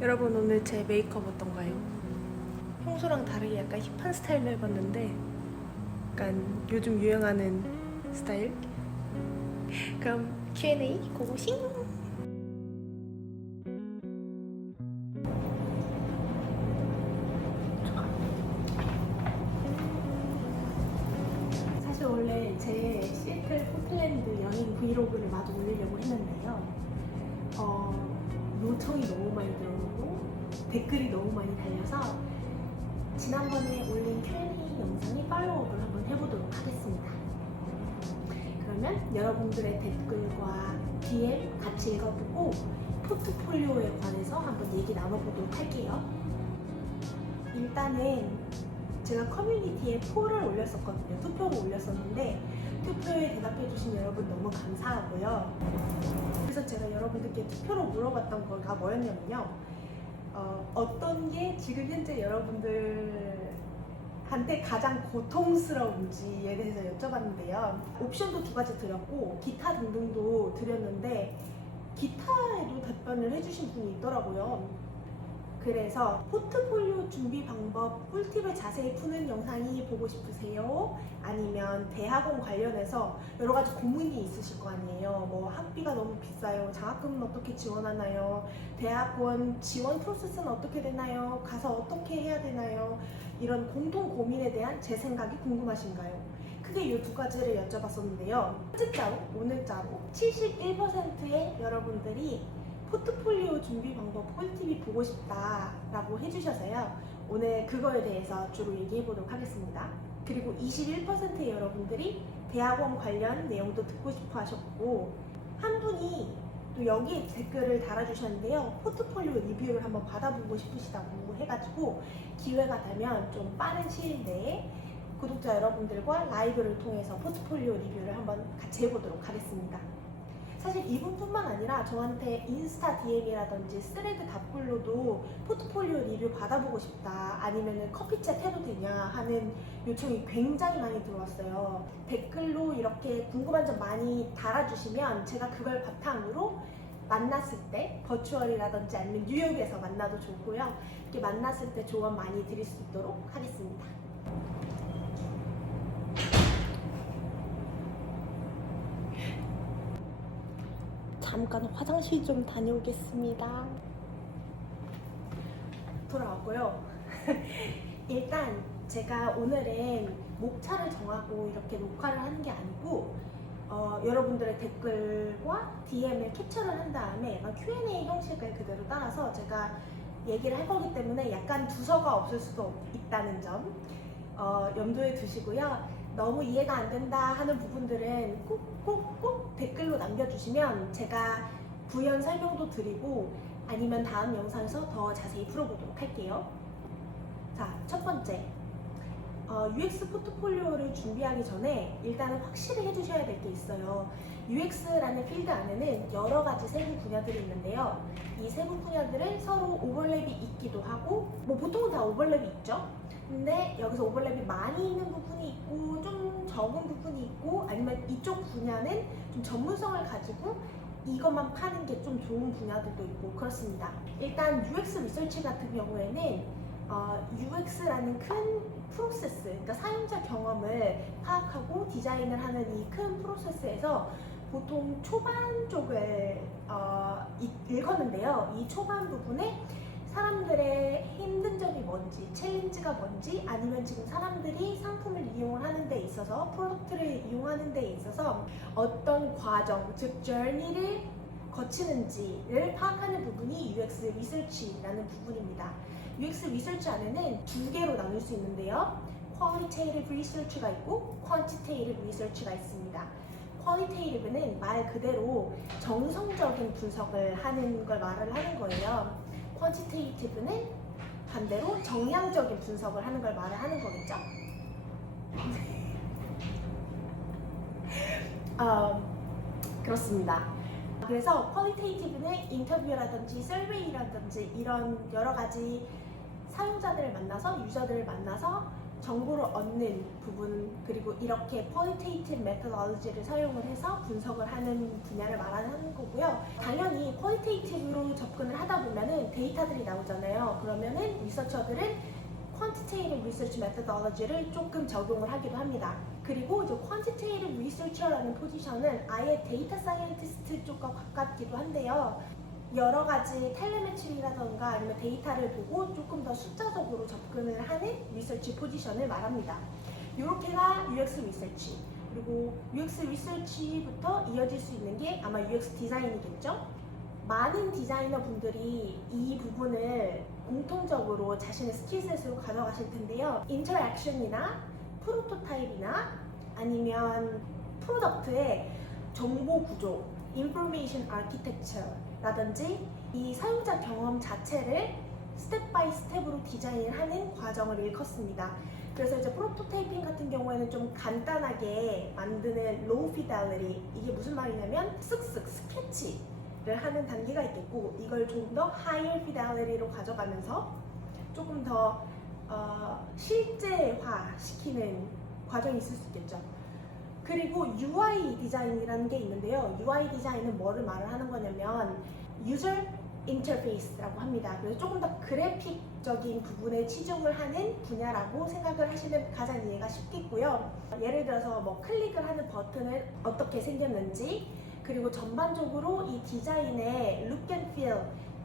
여러분 오늘 제 메이크업 어떤가요? 평소랑 다르게 약간 힙한 스타일로 해봤는데 약간 요즘 유행하는 스타일? 그럼 Q&A 고고싱! 사실 원래 제 시애틀 포틀랜드 여행 브이로그를 마저 올리려고 했는데요. 요청이 너무 많이 들어오고 댓글이 너무 많이 달려서 지난번에 올린 Q&A 영상에 팔로우업을 한번 해보도록 하겠습니다. 그러면 여러분들의 댓글과 DM 같이 읽어보고 포트폴리오에 관해서 한번 얘기 나눠보도록 할게요. 일단은 제가 커뮤니티에 폴을 올렸었거든요. 투표를 올렸었는데 투표에 대답해주신 여러분 너무 감사하고요. 그래서 제가 여러분들께 투표로 물어봤던 거가 뭐였냐면요. 어떤 게 지금 현재 여러분들한테 가장 고통스러운지에 대해서 여쭤봤는데요. 옵션도 2가지 드렸고 기타 등등도 드렸는데 기타에도 답변을 해주신 분이 있더라고요. 그래서 포트폴리오 준비 방법 꿀팁을 자세히 푸는 영상이 보고 싶으세요? 아니면 대학원 관련해서 여러 가지 고민이 있으실 거 아니에요. 뭐 학비가 너무 비싸요. 장학금은 어떻게 지원하나요? 대학원 지원 프로세스는 어떻게 되나요? 가서 어떻게 해야 되나요? 이런 공통 고민에 대한 제 생각이 궁금하신가요? 크게 이 2가지를 여쭤봤었는데요. 현재자로, 오늘자로 71%의 여러분들이 포트폴리오 준비 방법 꿀팁이 보고 싶다라고 해주셔서요. 오늘 그거에 대해서 주로 얘기해 보도록 하겠습니다. 그리고 21%의 여러분들이 대학원 관련 내용도 듣고 싶어 하셨고, 한 분이 또 여기에 댓글을 달아주셨는데요. 포트폴리오 리뷰를 한번 받아보고 싶으시다고 해가지고 기회가 되면 좀 빠른 시일 내에 구독자 여러분들과 라이브를 통해서 포트폴리오 리뷰를 한번 같이 해보도록 하겠습니다. 사실 이분뿐만 아니라 저한테 인스타 DM이라든지 스레드 답글로도 포트폴리오 리뷰 받아보고 싶다, 아니면 커피챗 해도 되냐 하는 요청이 굉장히 많이 들어왔어요. 댓글로 이렇게 궁금한 점 많이 달아주시면 제가 그걸 바탕으로 만났을 때 버추얼이라든지 아니면 뉴욕에서 만나도 좋고요. 이렇게 만났을 때 조언 많이 드릴 수 있도록 하겠습니다. 잠깐 화장실 좀 다녀오겠습니다. 돌아왔고요. 일단 제가 오늘은 목차를 정하고 이렇게 녹화를 하는 게 아니고 여러분들의 댓글과 DM을 캡처를 한 다음에 약간 Q&A 형식을 그대로 따라서 제가 얘기를 할 거기 때문에 약간 두서가 없을 수도 있다는 점 염두에 두시고요. 너무 이해가 안 된다 하는 부분들은 꼭 댓글로 남겨주시면 제가 부연 설명도 드리고 아니면 다음 영상에서 더 자세히 풀어보도록 할게요. 자, 첫 번째, UX 포트폴리오를 준비하기 전에 일단은 확실히 해주셔야 될 게 있어요. UX라는 필드 안에는 여러 가지 세부 분야들이 있는데요. 이 세부 분야들은 서로 오버랩이 있기도 하고, 뭐 보통은 다 오버랩이 있죠. 근데 여기서 오버랩이 많이 있는 부분이 있고 좀 적은 부분이 있고, 아니면 이쪽 분야는 좀 전문성을 가지고 이것만 파는 게 좀 좋은 분야들도 있고 그렇습니다. 일단 UX 리서치 같은 경우에는 UX라는 큰 프로세스, 그러니까 사용자 경험을 파악하고 디자인을 하는 이 큰 프로세스에서 보통 초반 쪽을 일컫는데요. 이 초반 부분에 사람들의 힘든 점이 뭔지, 챌린지가 뭔지, 아니면 지금 사람들이 상품을 이용을 하는 데 있어서, 프로덕트를 이용하는 데 있어서 어떤 과정, 즉 journey를 거치는지를 파악하는 부분이 UX 리서치라는 부분입니다. UX 리서치 안에는 2개로 나눌 수 있는데요. Qualitative Research가 있고 Quantitative Research가 있습니다. Qualitative는 말 그대로 정성적인 분석을 하는 걸 말을 하는 거예요. Quantitative는 반대로 정량적인 분석을 하는 걸 말을 하는 거겠죠? 그렇습니다. 그래서 Qualitative는 인터뷰라든지 서베이라든지 이런 여러 가지 사용자들을 만나서, 유저들을 만나서 정보를 얻는 부분, 그리고 이렇게 qualitative methodology를 사용을 해서 분석을 하는 분야를 말하는 거고요. 당연히 퀄리테이티브로 접근을 하다 보면은 데이터들이 나오잖아요. 그러면은 리서처들은 quantitative research methodology를 조금 적용을 하기도 합니다. 그리고 이제 quantitative researcher라는 포지션은 아예 데이터 사이언티스트 쪽과 가깝기도 한데요. 여러 가지 텔레메트리라던가 아니면 데이터를 보고 조금 더 숫자적으로 접근을 하는 리서치 포지션을 말합니다. 이렇게가 UX 리서치. 그리고 UX 리서치부터 이어질 수 있는 게 아마 UX 디자인이겠죠? 많은 디자이너 분들이 이 부분을 공통적으로 자신의 스킬셋으로 가져가실 텐데요. 인터랙션이나 프로토타입이나 아니면 프로덕트의 정보 구조, 인포메이션 아키텍처라든지 이 사용자 경험 자체를 스텝 바이 스텝으로 디자인을 하는 과정을 일컫습니다. 그래서 이제 프로토타이핑 같은 경우에는 좀 간단하게 만드는 로우 피델리티, 이게 무슨 말이냐면 쓱쓱 스케치를 하는 단계가 있겠고, 이걸 좀 더 higher fidelity로 가져가면서 조금 더 실제화 시키는 과정이 있을 수 있겠죠. 그리고 UI 디자인이라는 게 있는데요. UI 디자인은 뭐를 말을 하는 거냐면 User Interface라고 합니다. 그래서 조금 더 그래픽적인 부분에 치중을 하는 분야라고 생각을 하시면 가장 이해가 쉽겠고요. 예를 들어서 뭐 클릭을 하는 버튼은 어떻게 생겼는지, 그리고 전반적으로 이 디자인의 look and feel,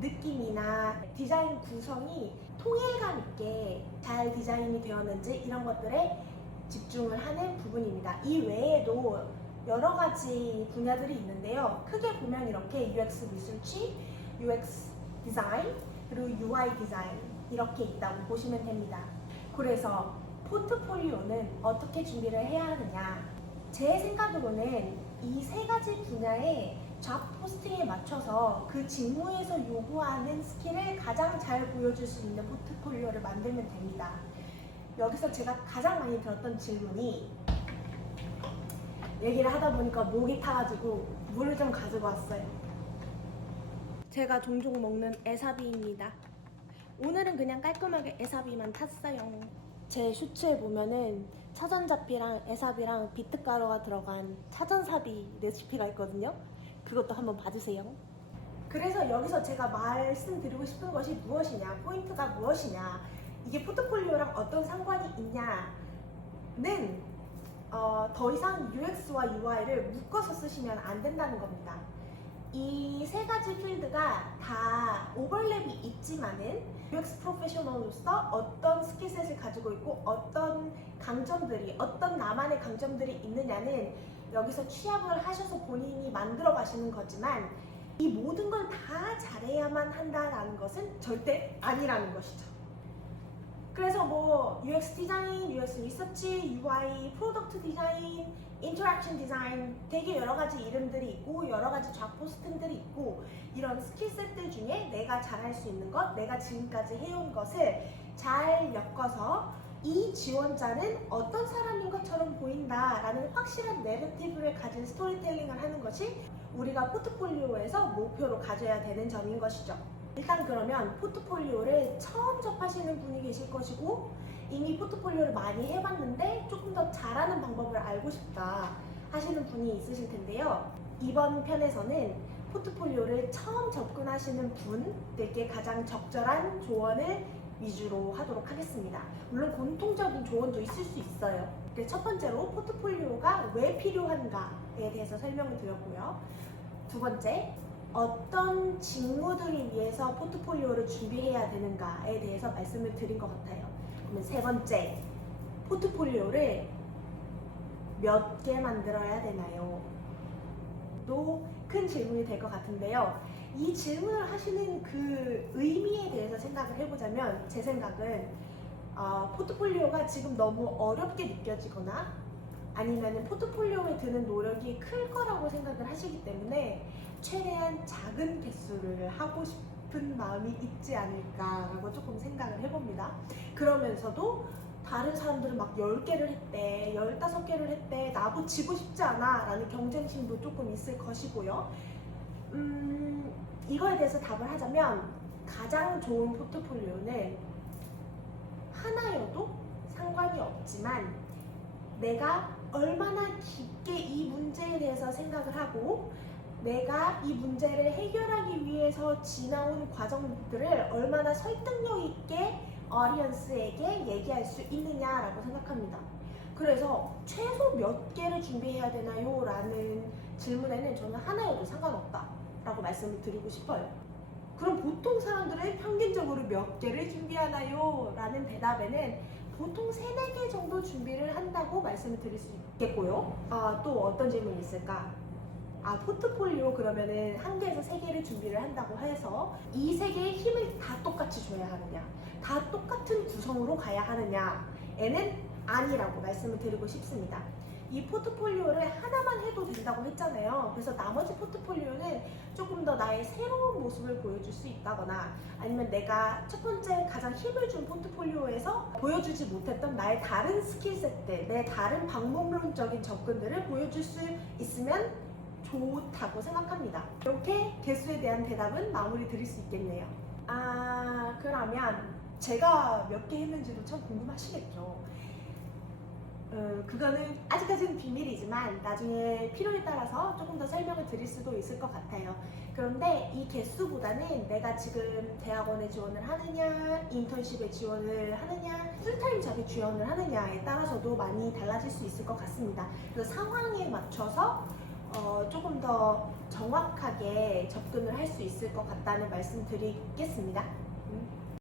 느낌이나 디자인 구성이 통일감 있게 잘 디자인이 되었는지 이런 것들에 집중을 하는 부분입니다. 이 외에도 여러 가지 분야들이 있는데요. 크게 보면 이렇게 UX 리서치, UX 디자인, 그리고 UI 디자인 이렇게 있다고 보시면 됩니다. 그래서 포트폴리오는 어떻게 준비를 해야 하느냐? 제 생각으로는 이 세 가지 분야의 잡 포스팅에 맞춰서 그 직무에서 요구하는 스킬을 가장 잘 보여줄 수 있는 포트폴리오를 만들면 됩니다. 여기서 제가 가장 많이 들었던 질문이, 얘기를 하다 보니까 목이 타가지고 물을 좀 가지고 왔어요. 제가 종종 먹는 에사비입니다. 오늘은 그냥 깔끔하게 에사비만 탔어요. 제 슈츠에 보면은 차전자피랑 에사비랑 비트가루가 들어간 차전사비 레시피가 있거든요. 그것도 한번 봐주세요. 그래서 여기서 제가 말씀드리고 싶은 것이 무엇이냐, 포인트가 무엇이냐, 이게 포트폴리오랑 어떤 상관이 있냐는 더 이상 UX와 UI를 묶어서 쓰시면 안 된다는 겁니다. 이 세 가지 필드가 다 오버랩이 있지만은 UX 프로페셔널로서 어떤 스킬셋을 가지고 있고 어떤 강점들이, 어떤 나만의 강점들이 있느냐는 여기서 취합을 하셔서 본인이 만들어 가시는 거지만, 이 모든 걸 다 잘해야만 한다라는 것은 절대 아니라는 것이죠. 그래서 뭐 UX 디자인, UX 리서치, UI 프로덕트 디자인, 인터랙션 디자인, 되게 여러 가지 이름들이 있고 여러 가지 잡 포스팅들이 있고, 이런 스킬셋들 중에 내가 잘할 수 있는 것, 내가 지금까지 해온 것을 잘 엮어서 이 지원자는 어떤 사람인 것처럼 보인다라는 확실한 내러티브를 가진 스토리텔링을 하는 것이 우리가 포트폴리오에서 목표로 가져야 되는 점인 것이죠. 일단 그러면 포트폴리오를 처음 접하시는 분이 계실 것이고, 이미 포트폴리오를 많이 해봤는데 조금 더 잘하는 방법을 알고 싶다 하시는 분이 있으실 텐데요. 이번 편에서는 포트폴리오를 처음 접근하시는 분들께 가장 적절한 조언을 위주로 하도록 하겠습니다. 물론 공통적인 조언도 있을 수 있어요. 첫 번째로 포트폴리오가 왜 필요한가에 대해서 설명을 드렸고요. 두 번째, 어떤 직무들을 위해서 포트폴리오를 준비해야 되는가에 대해서 말씀을 드린 것 같아요. 그러면 세 번째, 포트폴리오를 몇 개 만들어야 되나요? 또 큰 질문이 될 것 같은데요. 이 질문을 하시는 그 의미에 대해서 생각을 해보자면, 제 생각은 포트폴리오가 지금 너무 어렵게 느껴지거나 아니면 포트폴리오에 드는 노력이 클 거라고 생각을 하시기 때문에 최대한 작은 개수를 하고 싶은 마음이 있지 않을까라고 조금 생각을 해봅니다. 그러면서도 다른 사람들은 막 10개를 했대, 15개를 했대, 나도 지고 싶지 않아 라는 경쟁심도 조금 있을 것이고요. 이거에 대해서 답을 하자면, 가장 좋은 포트폴리오는 하나여도 상관이 없지만 내가 얼마나 깊게 이 문제에 대해서 생각을 하고 내가 이 문제를 해결하기 위해 중에서 지나온 과정들을 얼마나 설득력 있게 어리언스에게 얘기할 수 있느냐라고 생각합니다. 그래서 최소 몇 개를 준비해야 되나요? 라는 질문에는 저는 하나여도 상관없다 라고 말씀을 드리고 싶어요. 그럼 보통 사람들은 평균적으로 몇 개를 준비하나요? 라는 대답에는 보통 3, 4개 정도 준비를 한다고 말씀을 드릴 수 있겠고요. 또 어떤 질문이 있을까? 포트폴리오 그러면은 1개에서 3개를 준비를 한다고 해서 이 3개의 힘을 다 똑같이 줘야 하느냐, 다 똑같은 구성으로 가야 하느냐에는 아니라고 말씀을 드리고 싶습니다. 이 포트폴리오를 하나만 해도 된다고 했잖아요. 그래서 나머지 포트폴리오는 조금 더 나의 새로운 모습을 보여줄 수 있다거나 아니면 내가 첫 번째 가장 힘을 준 포트폴리오에서 보여주지 못했던 나의 다른 스킬셋들, 내 다른 방법론적인 접근들을 보여줄 수 있으면 좋다고 생각합니다. 이렇게 개수에 대한 대답은 마무리 드릴 수 있겠네요. 그러면 제가 몇 개 했는지도 참 궁금하시겠죠. 그거는 아직까지는 비밀이지만 나중에 필요에 따라서 조금 더 설명을 드릴 수도 있을 것 같아요. 그런데 이 개수보다는 내가 지금 대학원에 지원을 하느냐, 인턴십에 지원을 하느냐, 풀타임 잡에 지원을 하느냐에 따라서도 많이 달라질 수 있을 것 같습니다. 그래서 상황에 맞춰서 조금 더 정확하게 접근을 할 수 있을 것 같다는 말씀 드리겠습니다.